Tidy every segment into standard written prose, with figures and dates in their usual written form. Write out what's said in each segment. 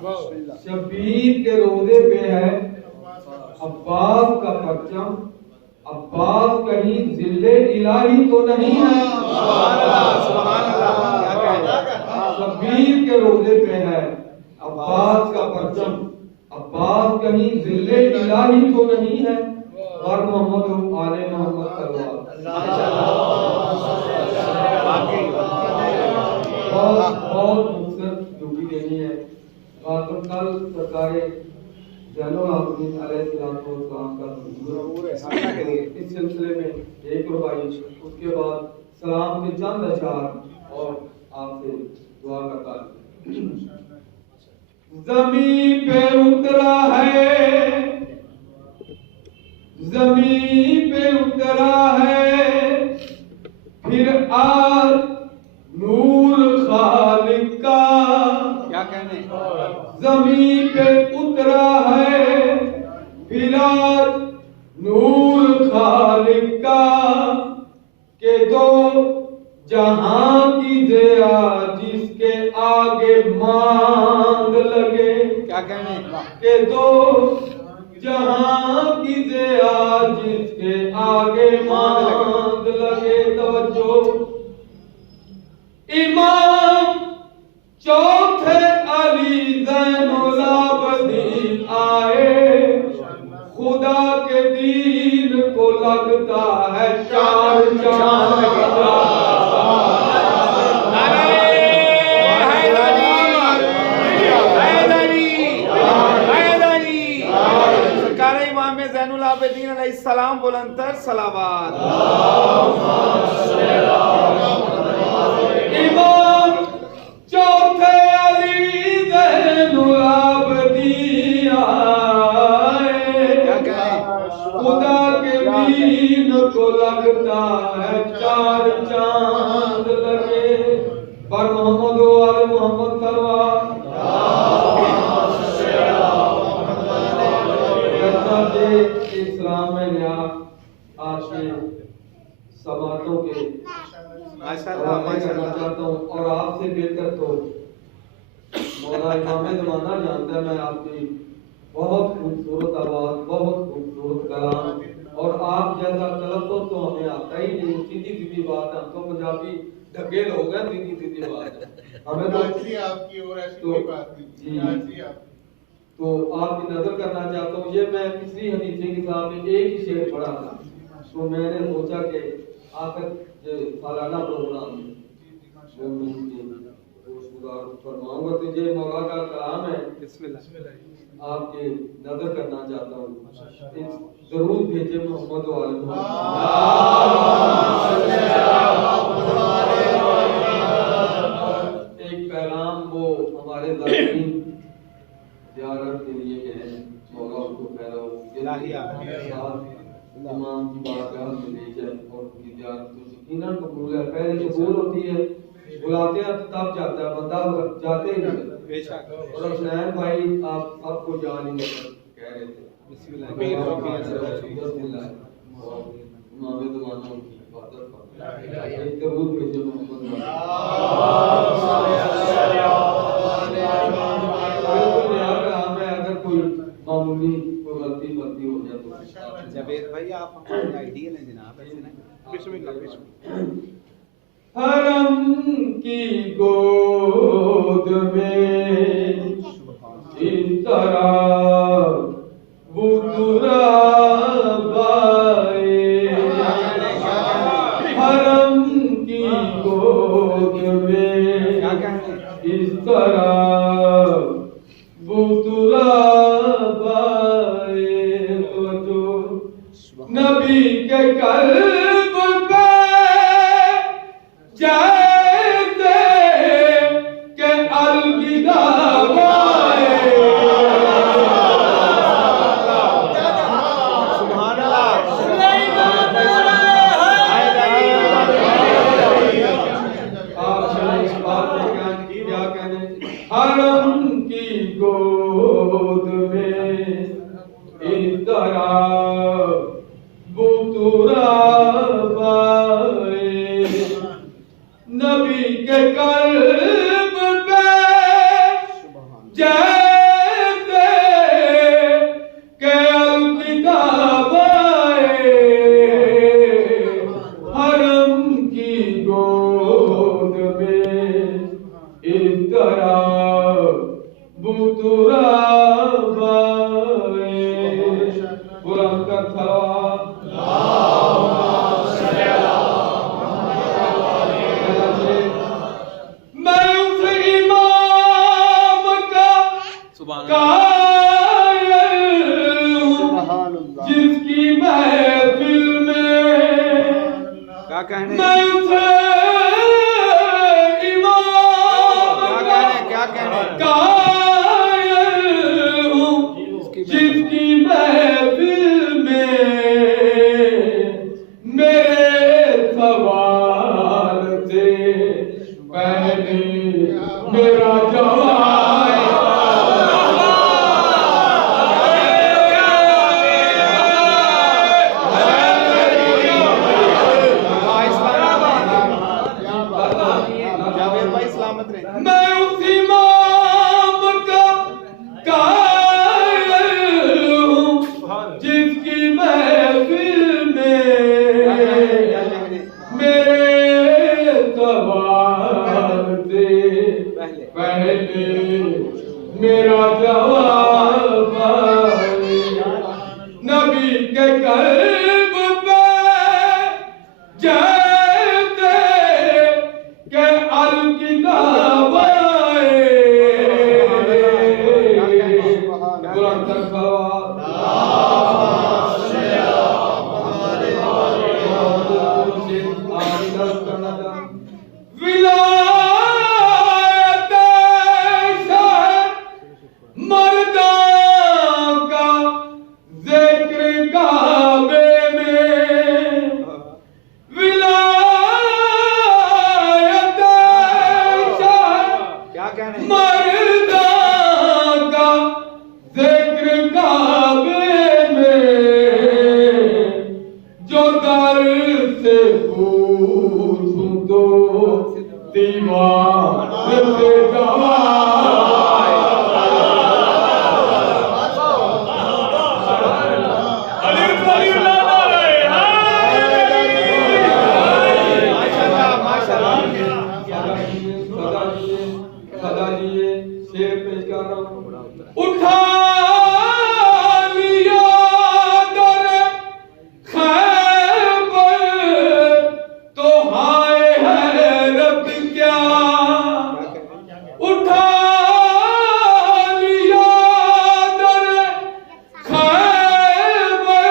शबीर के रोजे पे है अब्बास का परचम। अब्बास कहीं जिल्ले इलाही तो नहीं है? शबीर के रोजे पे है अब्बास का परचम। अब्बास कहीं जिल्ले इलाही तो नहीं है? और मोहम्मद आले मोहम्मद बहुत खूबसूरत ड्यूटी देनी है। और तो कल सरकारे जैनुल आबदीन अलैहिस्सलाम का इस सिलसिले में एक रुबाई, उसके बाद सलाम के चंद अशार और आपसे दुआ का ताल्लुक। ज़मीन पे उतरा है, ज़मीन पे उतरा है, फिर आज नूर खालिक का। क्या कहने? ज़मीन पे उतरा है, फिर आज नूर खालिक का, के दो जहां की दया जिसके आगे मांग लगे। क्या कहने? के दो जहां की दया जिसके आगे मांग लगे। तवज्जो, इमाम चौथे अली ज़ैनुल आबदीन आए, खुदा के दीन को लगता है चार चांद। ज़ैनुल आबिदीन अलैहिस्सलाम बुलंदतर सलावत। इमाम चौथे अली ज़ैनुल आबिदीन आए, खुदा के दीन को लगता है चार चांद लगे। पर मोहम्मद वाले मोहम्मद इस्लाम में नया आपके समातों के करना चाहता हूँ। और आपसे बेहतर तो मौला इमाम ज़माना जानता है। मैं आपकी बहुत खूबसूरत आवाज़, बहुत खूबसूरत कलाम, और आप जैसा तलफ़्फ़ुज़ तो हमें आता ही नहीं। सीधी सीधी बात है, हम तो पंजाबी ढगे लोग हैं, सीधी सीधी बात है हमें तो आपकी और ऐसी कोई बात नहीं। तो आपकी नजर करना चाहता हूँ। ये मैं पिछली हदीसे के सामने एक ही शेर पढ़ा था, तो मैंने सोचा कि आकर सालाना प्रोग्राम में फरमाऊंगा। तो ये मौला का कलाम है, आपके नजर करना चाहता हूँ। जरूर भेजे मोहम्मद वाले। एक पैगाम वो हमारे ज़ाकिरीन ज़ियारत के लिए है, मौला उनको फैलाओ इमाम की बारगाह में ले जाए और उनकी ज़ियारत तो यकीनन कबूल है। पहले कबूल होती है, बुलाते हैं तब जाता है बंदा, जाते ही नहीं। और हुसैन भाई आप सबको जान ही कह रहे थे। अगर कोई मामूली कोई गलती हो जाए तो जबेद भाई आप हमारे आइडियल हैं जनाब। हरम की गोद में इस तरह बुतुरा बाए, हरम की गोद में इस तरह बुतुरा बाए। तो नबी के कल्ब पे जैसे के अलविदा गाए। हरम की गोद में इस तरह बुतुरा बाए, नबी के कल्ब पे जय जिसकी महफिल में क्या कहने मैं उसे क्या कहने कायल हूँ जिसकी महफिल में मेरे सवाल से पहले मेरा जवाब मैं उस इमाम का कायल हूँ जिसकी महफिल में मेरे सवाल से पहले मेरा जवाब आए। नबी के कल्ब पे जैसे के अल-किताब आए। बुलंद तक विलायत मर्दा का जिक्र काबे में विलायत क्या कहने मर्दा का जिक्र काबे में जो दर से पूछूं तो दीवार से उठा लिया दर खैबर तो हाय हैरत क्या। उठा लिया दर खैबर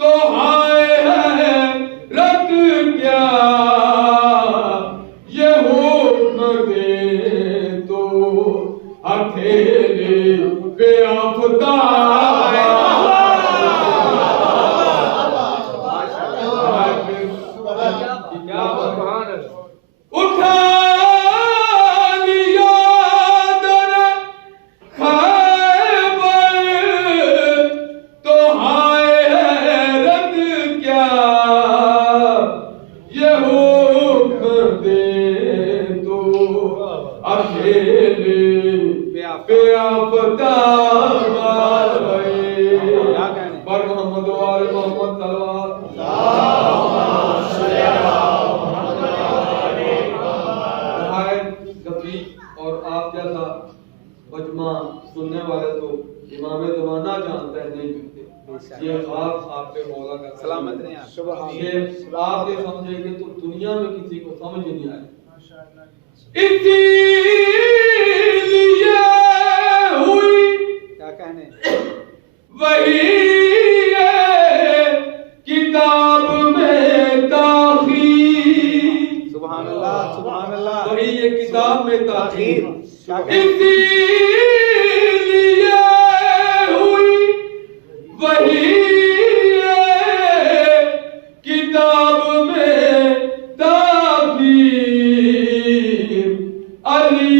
तो हाय हैरत क्या। ये हुक्म दे तो अकेले बेआफताब उठा लिया दर खैबर तो हाय हैरत क्या। ये हुक्म दे तो अकेले बेआफताब बर मोहम्मद वाले मोहम्मद तलवार और आप जैसा मजमा सुनने वाले तो इमाम ज़माना जानते हैं नहीं मिलते। ये खास आपके मौला का सलामत रहे आप। ये आप ये समझेंगे तो दुनिया में किसी को समझ ही नहीं आएगी। इसीलिए हुई क्या कहने वही किताब में ताखीर। सुभान अल्लाह सुभान अल्लाह। वही ये किताब में ताखीर। क्या कहने इसीलिए हुई वही किताब में ताखीर। अली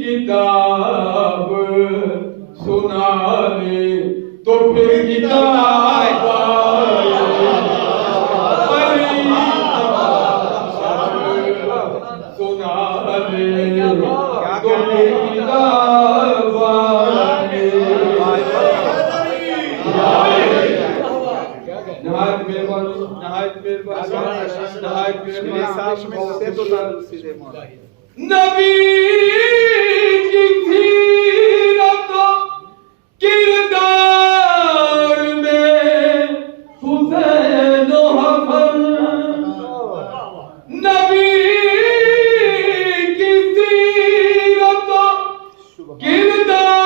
किताब सुना ले तो फिर किताब अली सुना ले तो फिर किताब नहायत मेहरबानी नहायत मेहरबानी नबी की सीरत किरदार में हुसैन हसन। नबी की सीरत किरदार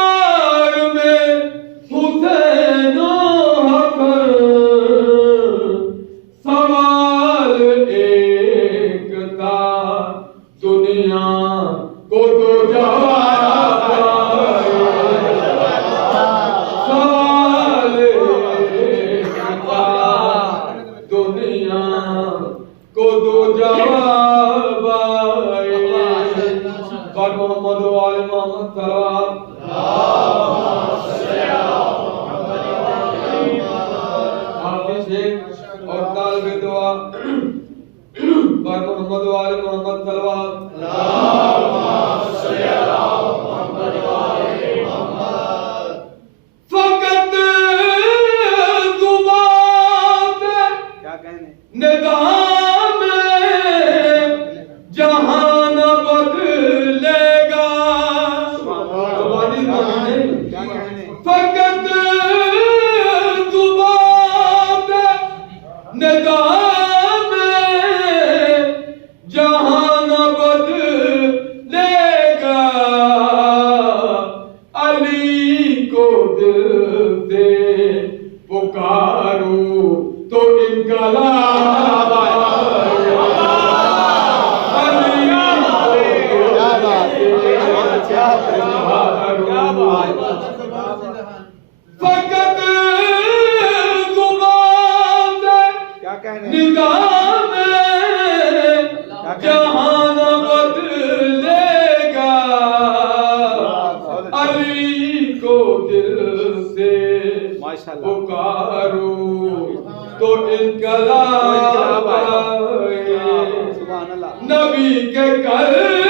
माशाल्लाह। पुकारो तो इनकलाब आए। सुभान अल्लाह। नबी के कर